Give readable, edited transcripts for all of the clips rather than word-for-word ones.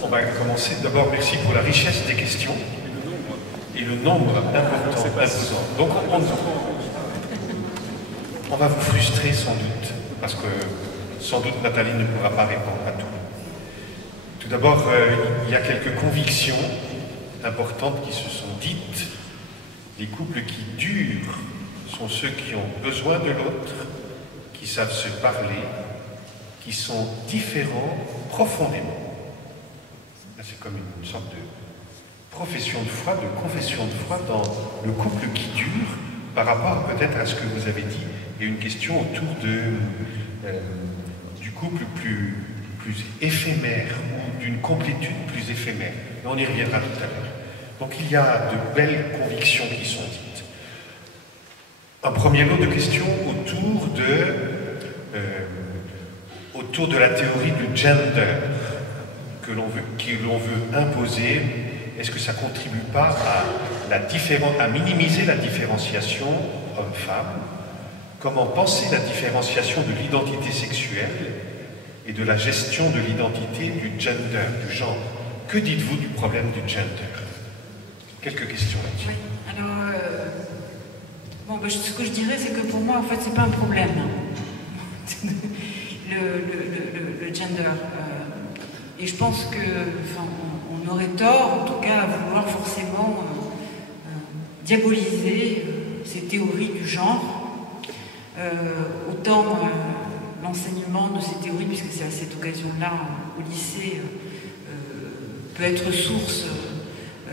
On va commencer. D'abord, merci pour la richesse des questions et le nombre important, imposant. Donc, on va vous frustrer sans doute, parce que sans doute Nathalie ne pourra pas répondre à tout. Tout d'abord, il y a quelques convictions importantes qui se sont dites. Les couples qui durent sont ceux qui ont besoin de l'autre, qui savent se parler, qui sont différents profondément. C'est comme une sorte de profession de foi, de confession de foi dans le couple qui dure, par rapport peut-être à ce que vous avez dit. Il y a une question autour du couple plus éphémère, ou d'une complétude plus éphémère. Et on y reviendra tout à l'heure. Donc il y a de belles convictions qui sont dites. Un premier lot de questions autour de la théorie du gender que l'on veut imposer. Est-ce que ça ne contribue pas à minimiser la différenciation homme-femme? Comment penser la différenciation de l'identité sexuelle et de la gestion de l'identité du gender, du genre? Que dites-vous du problème du gender? Quelques questions là-dessus. Oui, alors, ce que je dirais, c'est que pour moi, en fait, c'est pas un problème. le gender. Et je pense que, on aurait tort, en tout cas, à vouloir forcément diaboliser ces théories du genre. Autant l'enseignement de ces théories, puisque c'est à cette occasion-là, au lycée, peut être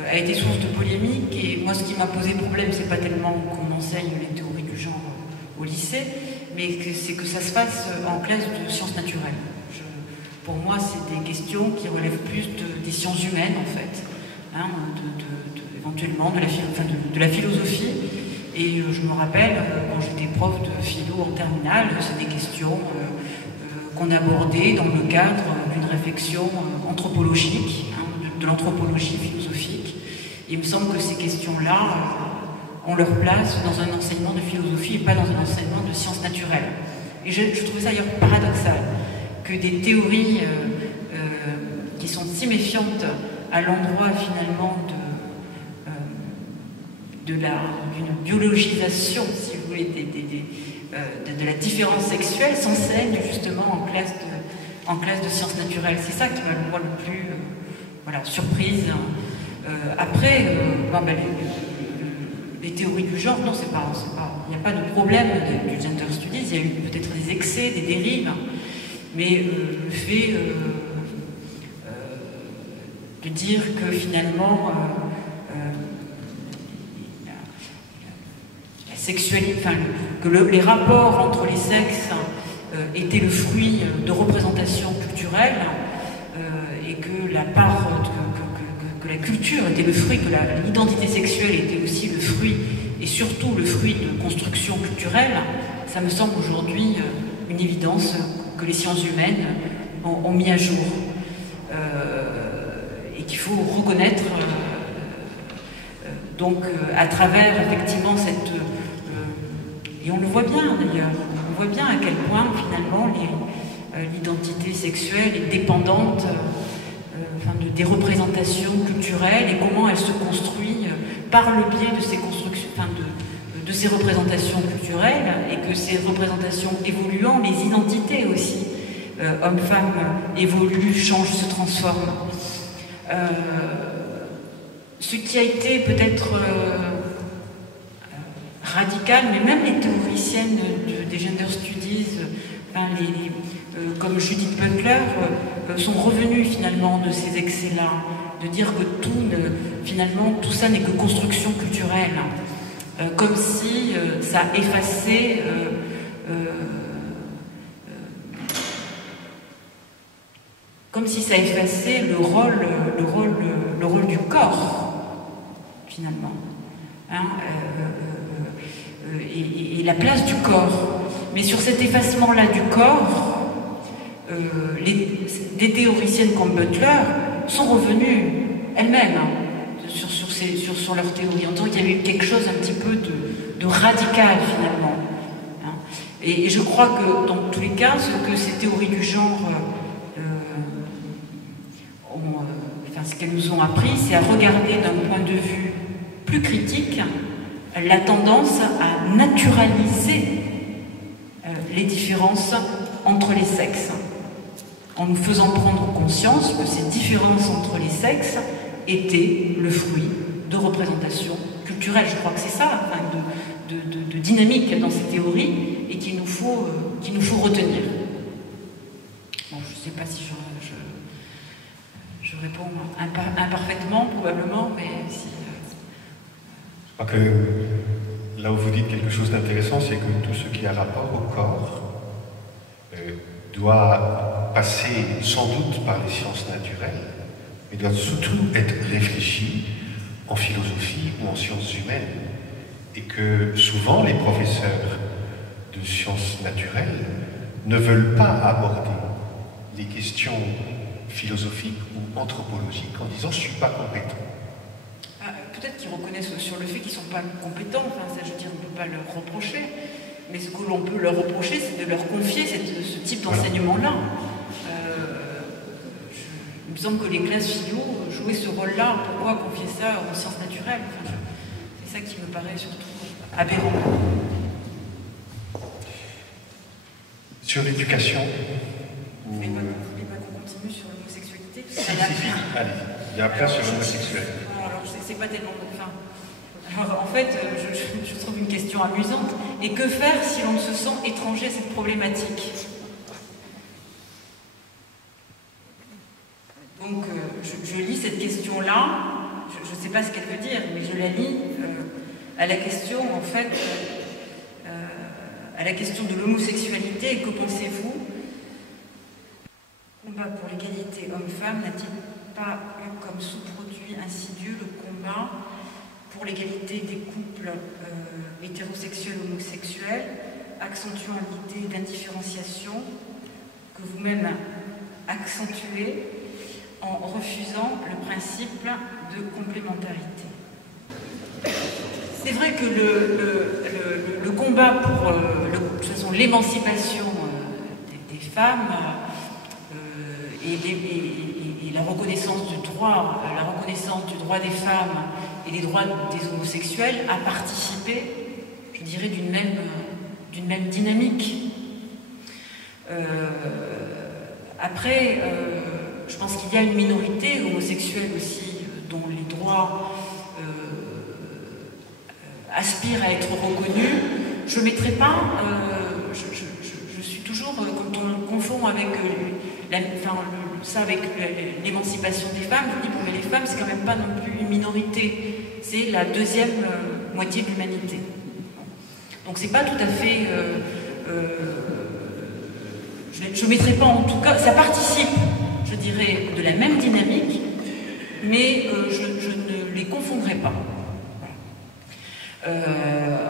a été source de polémique. Et moi, ce qui m'a posé problème, c'est pas tellement qu'on enseigne les théories du genre au lycée, mais c'est que ça se fasse en classe de sciences naturelles. Pour moi, c'est des questions qui relèvent plus des sciences humaines, en fait, hein, éventuellement de la philosophie. Et je me rappelle, quand j'étais prof de philo en terminale, c'est des questions qu'on abordait dans le cadre d'une réflexion anthropologique, hein, de l'anthropologie philosophique. Et il me semble que ces questions-là ont leur place dans un enseignement de philosophie et pas dans un enseignement de sciences naturelles. Et je trouvais ça d'ailleurs paradoxal, que des théories qui sont si méfiantes à l'endroit finalement d'une biologisation, si vous voulez, de la différence sexuelle, s'enseignent justement en classe de sciences naturelles. C'est ça qui m'a le plus surprise. Après, les théories du genre, non, il n'y a pas de problème du gender studies. Il y a eu peut-être des excès, des dérives. Mais le fait de dire que finalement la sexualité, que les rapports entre les sexes étaient le fruit de représentations culturelles et que la part que la culture était le fruit, que l'identité sexuelle était aussi le fruit et surtout le fruit de constructions culturelles, ça me semble aujourd'hui une évidence que les sciences humaines ont mis à jour et qu'il faut reconnaître donc à travers effectivement et on le voit bien d'ailleurs, on voit bien à quel point finalement l'identité sexuelle est dépendante des représentations culturelles et comment elle se construit par le biais de ces constructions, de ces représentations culturelles, et que ces représentations évoluant, les identités aussi, hommes-femmes, évoluent, changent, se transforment. Ce qui a été peut-être radical, mais même les théoriciennes des gender studies, comme Judith Butler, sont revenues finalement de ces excès-là, de dire que finalement tout ça n'est que construction culturelle. Comme si ça effaçait le rôle du corps, finalement, hein, et la place du corps. Mais sur cet effacement-là du corps, des théoriciennes comme Butler sont revenues elles-mêmes, hein, sur leur théorie, en disant qu'il y avait eu quelque chose un petit peu de radical finalement. Hein. Et je crois que dans tous les cas, ce que ces théories du genre ont ce qu'elles nous ont appris, c'est à regarder d'un point de vue plus critique la tendance à naturaliser les différences entre les sexes, en nous faisant prendre conscience que ces différences entre les sexes étaient le fruit de représentations culturelles. Je crois que c'est ça, enfin, de dynamique dans ces théories, et qu'il nous faut retenir. Bon, je ne sais pas si je réponds imparfaitement, probablement, mais si... Je crois que là où vous dites quelque chose d'intéressant, c'est que tout ce qui a rapport au corps doit passer sans doute par les sciences naturelles, mais doit surtout être réfléchi en philosophie ou en sciences humaines. Et que souvent les professeurs de sciences naturelles ne veulent pas aborder les questions philosophiques ou anthropologiques en disant « je ne suis pas compétent ». Peut-être qu'ils reconnaissent sur le fait qu'ils ne sont pas compétents, enfin, ça, je veux dire, on ne peut pas leur reprocher, mais ce que l'on peut leur reprocher, c'est de leur confier ce type d'enseignement-là. Il me semble que les classes philo jouaient ce rôle-là. Pourquoi confier ça aux sciences naturelles? Enfin, c'est ça qui me paraît surtout aberrant. Sur l'éducation, Vous voulez pas qu'on continue sur l'homosexualité? Allez, il y a plein sur l'homosexualité. Alors, c'est pas tellement... Enfin, alors, en fait, je trouve une question amusante. Et que faire si l'on se sent étranger à cette problématique? Donc, je lis cette question-là. Je ne sais pas ce qu'elle veut dire, mais je la lis à la question, en fait, à la question de l'homosexualité. Et que pensez-vous? Le combat pour l'égalité homme-femme n'a-t-il pas eu comme sous-produit insidieux le combat pour l'égalité des couples hétérosexuels homosexuels, accentuant l'idée d'indifférenciation que vous-même accentuez en refusant le principe de complémentarité? C'est vrai que le combat pour de toute façon, l'émancipation des femmes et la reconnaissance du droit, des femmes et des droits des homosexuels a participé, je dirais, d'une même dynamique. Après, je pense qu'il y a une minorité homosexuelle aussi dont les droits aspirent à être reconnus. Je ne mettrai pas, je suis toujours, quand on confond avec ça avec l'émancipation des femmes, je dis, mais les femmes, c'est quand même pas non plus une minorité, c'est la deuxième moitié de l'humanité. Donc c'est pas tout à fait... je ne mettrai pas en tout cas... Ça participe, je dirais, de la même dynamique, mais je ne les confondrai pas.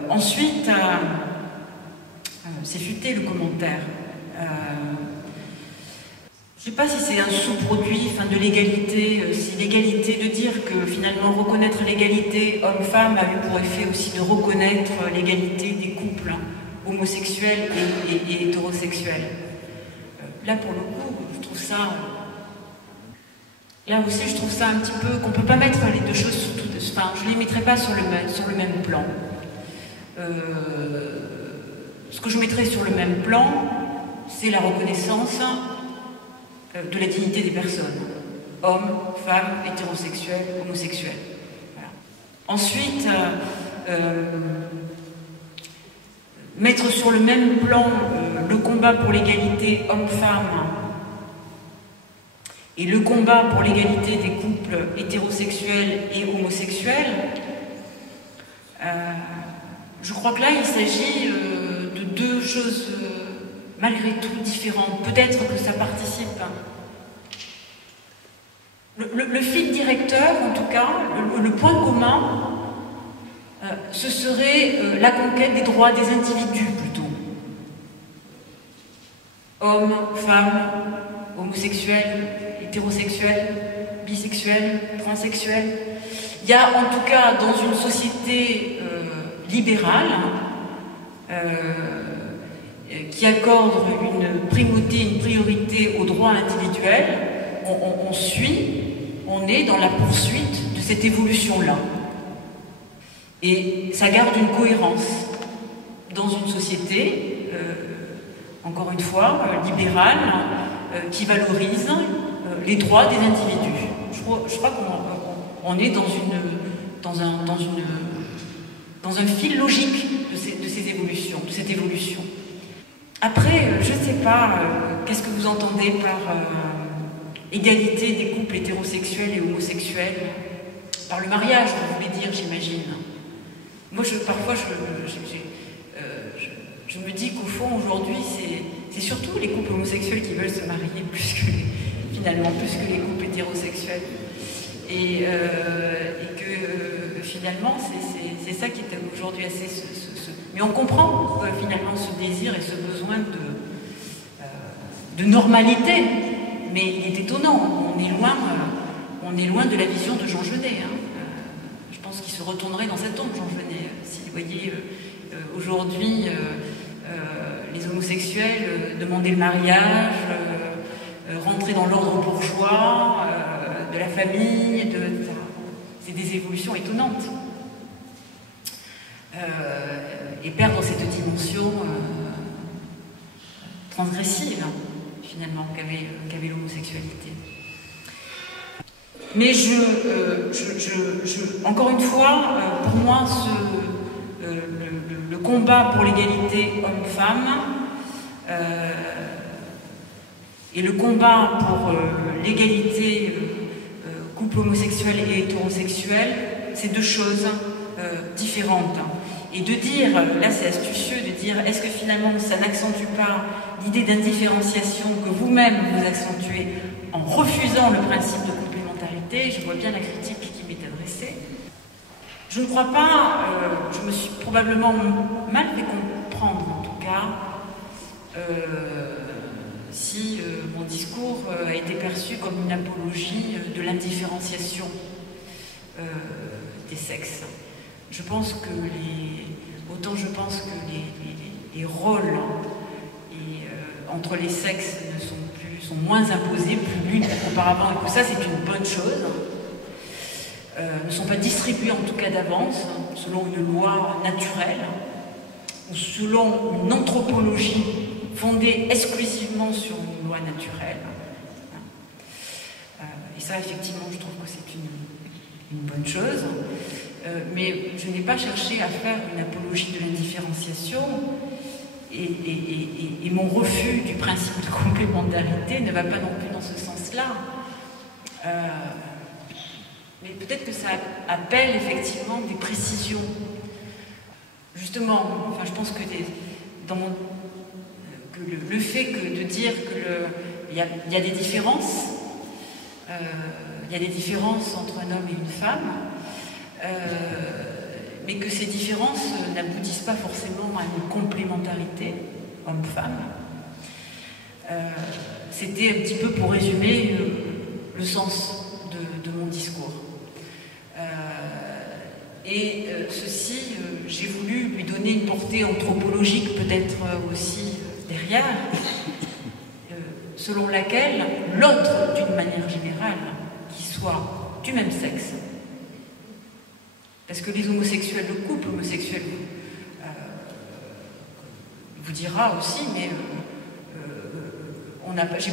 Ensuite, c'est futé le commentaire. Je ne sais pas si c'est un sous-produit de l'égalité, si l'égalité, de dire que finalement reconnaître l'égalité homme-femme a eu pour effet aussi de reconnaître l'égalité des couples homosexuels et hétérosexuels. Là, pour le coup, je trouve ça... Là aussi, je trouve ça un petit peu... qu'on ne peut pas mettre les deux choses sur tout... Enfin, je ne les mettrai pas sur le même plan. Ce que je mettrai sur le même plan, c'est la reconnaissance de la dignité des personnes. Hommes, femmes, hétérosexuels, homosexuels. Voilà. Ensuite, mettre sur le même plan le combat pour l'égalité homme-femme et le combat pour l'égalité des couples hétérosexuels et homosexuels, je crois que là, il s'agit de deux choses malgré tout différentes. Peut-être que ça participe. Le fil directeur, en tout cas, le point commun, ce serait la conquête des droits des individus, plutôt. Hommes, femmes, homosexuels, hétérosexuels, bisexuels, transsexuels. Il y a en tout cas dans une société libérale qui accorde une primauté, une priorité aux droits individuels, on on est dans la poursuite de cette évolution-là. Et ça garde une cohérence dans une société, encore une fois, libérale, qui valorise les droits des individus. Je crois qu'on est dans un fil logique de ces évolutions, de cette évolution. Après, je ne sais pas, qu'est-ce que vous entendez par égalité des couples hétérosexuels et homosexuels? Par le mariage, vous voulez dire, j'imagine. Moi, parfois, je me dis qu'au fond, aujourd'hui, c'est surtout les couples homosexuels qui veulent se marier finalement, plus que les couples hétérosexuels. Et que finalement, c'est ça qui est aujourd'hui assez... Mais on comprend finalement ce désir et ce besoin de normalité. Mais il est étonnant, on est loin de la vision de Jean Genet. Hein. Je pense qu'il se retournerait dans sa tombe, Jean Genet, si vous voyez aujourd'hui les homosexuels demander le mariage, rentrer dans l'ordre bourgeois, de la famille, c'est des évolutions étonnantes. Et perdre cette dimension transgressive, finalement, qu'avait l'homosexualité. Mais encore une fois, pour moi, le combat pour l'égalité homme-femme et le combat pour l'égalité couple homosexuel et hétérosexuel, c'est deux choses différentes. Et de dire, là c'est astucieux, de dire est-ce que finalement ça n'accentue pas l'idée d'indifférenciation que vous-même vous accentuez en refusant le principe de complémentarité? Je vois bien la critique qui m'est adressée. Je ne crois pas, je me suis probablement mal fait comprendre en tout cas, si mon discours a été perçu comme une apologie de l'indifférenciation des sexes. Je pense que les rôles entre les sexes sont moins imposés, plus lus qu'auparavant, et que ça c'est une bonne chose, ne sont pas distribués en tout cas d'avance, selon une loi naturelle, ou selon une anthropologie fondée exclusivement sur une loi naturelle. Et ça effectivement je trouve que c'est une bonne chose. Mais je n'ai pas cherché à faire une apologie de l'indifférenciation et mon refus du principe de complémentarité ne va pas non plus dans ce sens-là. Mais peut-être que ça appelle effectivement des précisions. Justement, enfin, je pense que, le fait de dire qu'il y a des différences, il y a des différences entre un homme et une femme, mais que ces différences n'aboutissent pas forcément à une complémentarité homme-femme. C'était un petit peu pour résumer le sens de mon discours. Ceci, j'ai voulu lui donner une portée anthropologique peut-être aussi derrière, selon laquelle l'autre, d'une manière générale, qui soit du même sexe, parce que les homosexuels, le couple homosexuel vous dira aussi, mais j'ai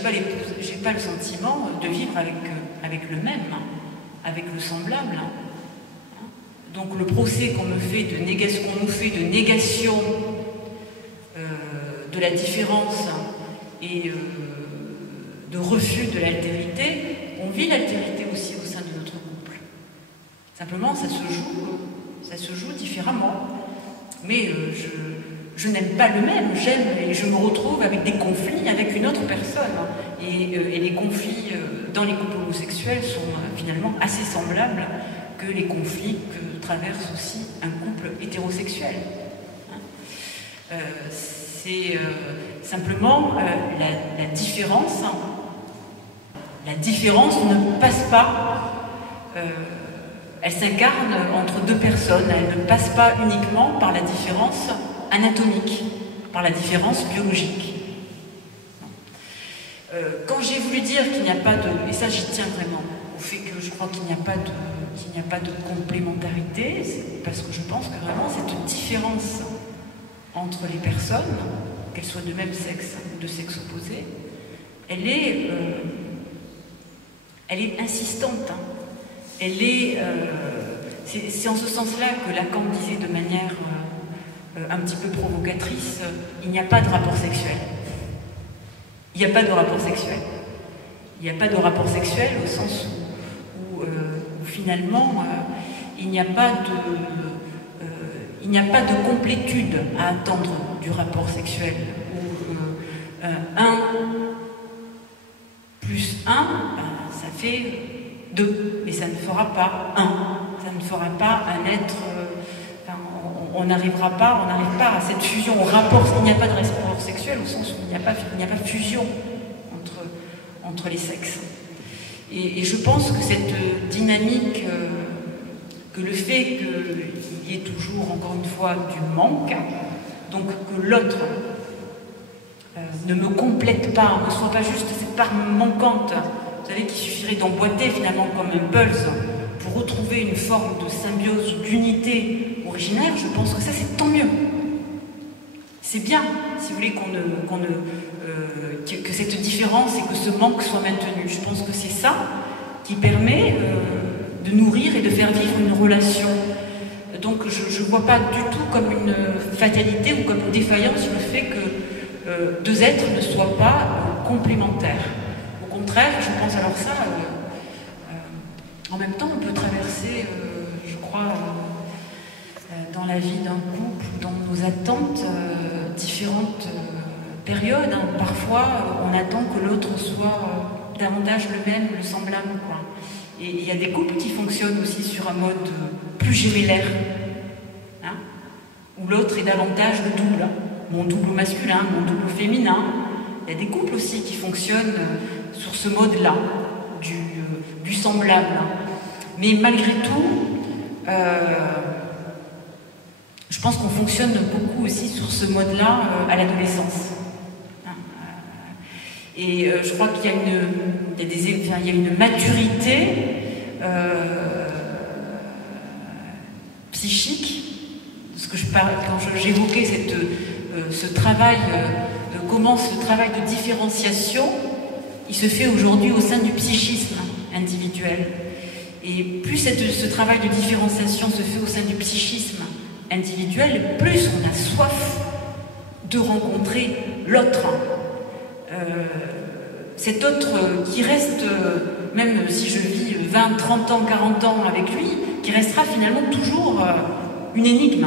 pas le sentiment de vivre avec le même, avec le semblable. Donc le procès qu'on nous fait de négation de la différence et de refus de l'altérité, on vit l'altérité aussi au sein de notre couple. Simplement, ça se joue différemment. Mais je n'aime pas le même, j'aime et je me retrouve avec des conflits avec une autre personne. Et les conflits dans les couples homosexuels sont finalement assez semblables que les conflits que traverse aussi un couple hétérosexuel. C'est simplement la différence. La différence ne passe pas, elle s'incarne entre deux personnes, elle ne passe pas uniquement par la différence anatomique, par la différence biologique. Quand j'ai voulu dire qu'il n'y a pas de... Et ça j'y tiens vraiment, au fait que je crois qu'il n'y a pas de complémentarité, c'est parce que je pense que vraiment cette différence entre les personnes, qu'elles soient de même sexe ou de sexe opposé, elle est insistante. Hein. C'est en ce sens-là que Lacan disait de manière un petit peu provocatrice, il n'y a pas de rapport sexuel. Il n'y a pas de rapport sexuel. Il n'y a pas de rapport sexuel au sens où finalement il n'y a pas de complétude à attendre du rapport sexuel. Où 1 plus 1, ça fait 2, mais ça ne fera pas 1. Ça ne fera pas un être... on n'arrive pas à cette fusion, au rapport. Il n'y a pas de rapport sexuel au sens où il n'y a pas fusion entre les sexes. Et je pense que cette dynamique, que le fait qu'il y ait toujours, encore une fois, du manque, donc que l'autre ne me complète pas, ne soit pas juste cette part manquante, vous savez, qu'il suffirait d'emboîter finalement comme un pulse pour retrouver une forme de symbiose, d'unité originaire, je pense que ça c'est tant mieux. C'est bien, si vous voulez, que cette différence et que ce manque soit maintenu. Je pense que c'est ça qui permet de nourrir et de faire vivre une relation. Donc je ne vois pas du tout comme une fatalité ou comme une défaillance le fait que deux êtres ne soient pas complémentaires. Au contraire, je pense alors ça, en même temps on peut traverser, je crois, dans la vie d'un couple, dans nos attentes, différentes périodes. Hein. Parfois, on attend que l'autre soit davantage le même, le semblable, quoi. Et il y a des couples qui fonctionnent aussi sur un mode plus gémellaire, hein, où l'autre est davantage le double, hein. Mon double masculin, mon double féminin. Il y a des couples aussi qui fonctionnent sur ce mode-là, du semblable. Mais malgré tout, je pense qu'on fonctionne beaucoup aussi sur ce mode-là à l'adolescence. Et je crois qu'il y a une maturité psychique. Ce que je parlais quand j'évoquais ce travail, comment ce travail de différenciation, il se fait aujourd'hui au sein du psychisme individuel. Et plus ce travail de différenciation se fait au sein du psychisme individuel, plus on a soif de rencontrer l'autre. Cet autre qui reste, même si je vis 20, 30 ans, 40 ans avec lui, qui restera finalement toujours une énigme.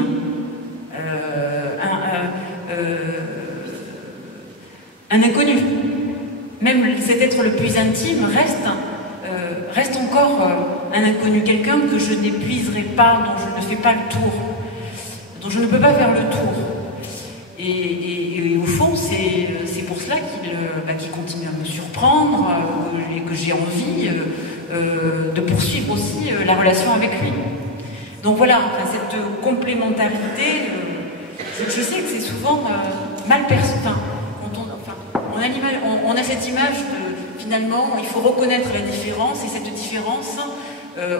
Un inconnu. Même cet être le plus intime reste encore un inconnu, quelqu'un que je n'épuiserai pas, dont je ne fais pas le tour, dont je ne peux pas faire le tour. Et au fond, c'est pour cela qu'il continue à me surprendre et que j'ai envie de poursuivre aussi la relation avec lui. Donc voilà, enfin, cette complémentarité, je sais que c'est souvent mal perçu. On a cette image de, finalement, il faut reconnaître la différence, et cette différence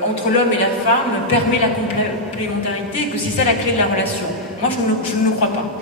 entre l'homme et la femme permet la complémentarité, et que c'est ça la clé de la relation. Moi, je ne le crois pas.